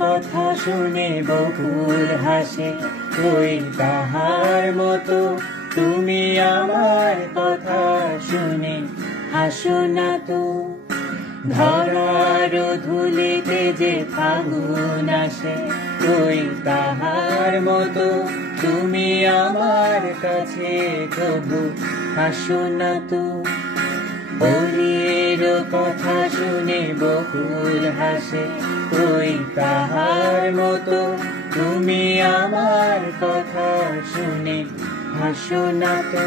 কথা শুনে বকুল হাসে, ওই তাহার মতো তুমি আমার কথা শুনে হাসো না তো। ধরার ধুলিতে যে ফাগুন আসে, ওই তাহার মতো তুমি আমার কাছে তবু হাসো না তো। অলির কথা শুনে বকুল হাসে, ওই তাহার মতো তুমি আমার কথা শুনে হাসো না তো।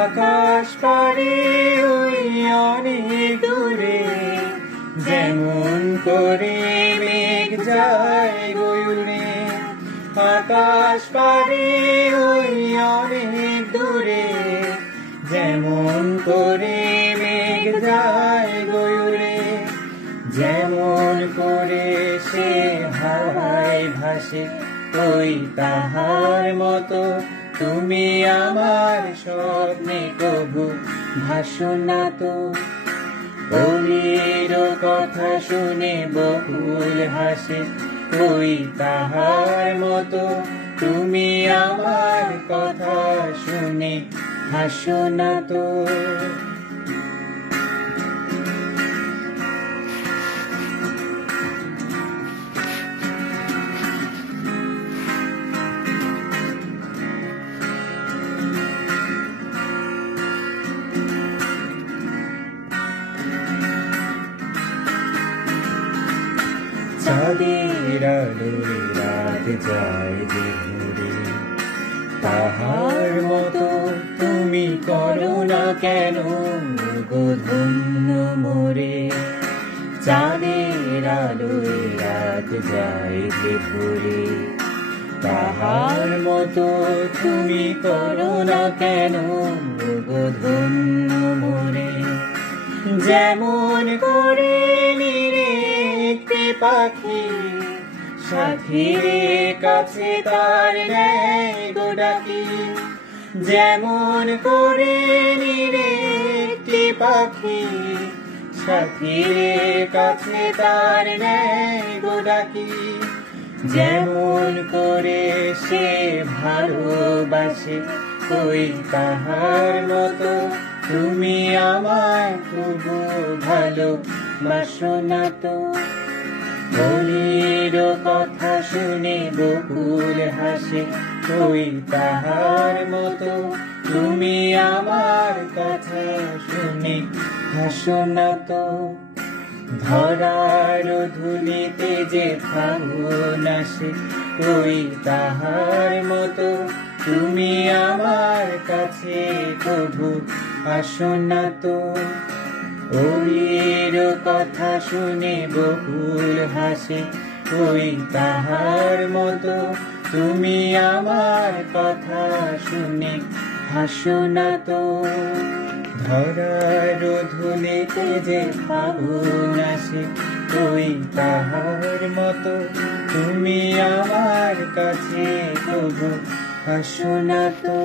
আকাশ পারে ওই অনেক দূরে, যেমন করে মেঘ যায় গয়ুরে। আকাশ পারে ওই অনেক দূরে, যেমন করে মেঘ যায় গয়ুরে। যেমন করে সে হাওয়ায় ভাসে, ওই তাহার মতো তুমি আমার স্বপ্নে কবু ভাসো না তো। অলির কথা শুনে বকুল হাসে, ওই তাহার মতো তুমি আমার কথা শুনে হাসো না তো। চাঁদের আলোয় রাত যায় যে ঘুরে, তাহার মতো তুমি করো না কেন গো ধন্য মোরে। চাঁদের আলোয় রাত যায় যে ঘুরে, তাহার মতো তুমি করো না কেন গো ধন্য মোরে। যেমন করে নিরেখে পাখি সাথীর কাছে তার নেয় গো ডাকি। যেমন করে নিরেখে পাখি সাথীর কাছে তার নেয় গো ডাকি। যেমন করে সে ভালোবাসে, ওই তাহার মতো তুমি আমার তবু ভালোবাসো না তো। অলির কথা শুনে বকুল হাসে, ওই তাহার মতো তুমি আমার কথা শুনে হাসো না তো। ধরার ধুলিতে যে ফাগুন আসে, ওই তাহার মতো তুমি আমার কাছে তবু আসো না তো। অলির কথা শুনে বকুল হাসে, ওই তাহার মতো তুমি আমার কথা শুনে হাসো না তো। ধরার ধুলিতে যে ফাগুন আসে, ওই তাহার মতো তুমি আমার কাছে তবু হাসো না তো।